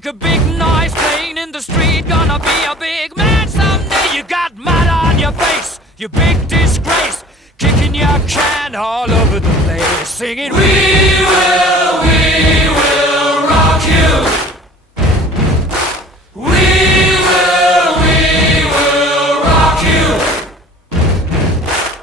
make a big noise playing in the street. Gonna be a big man someday. You got mud on your face, you big disgrace. Kicking your can all over the place, singing, we will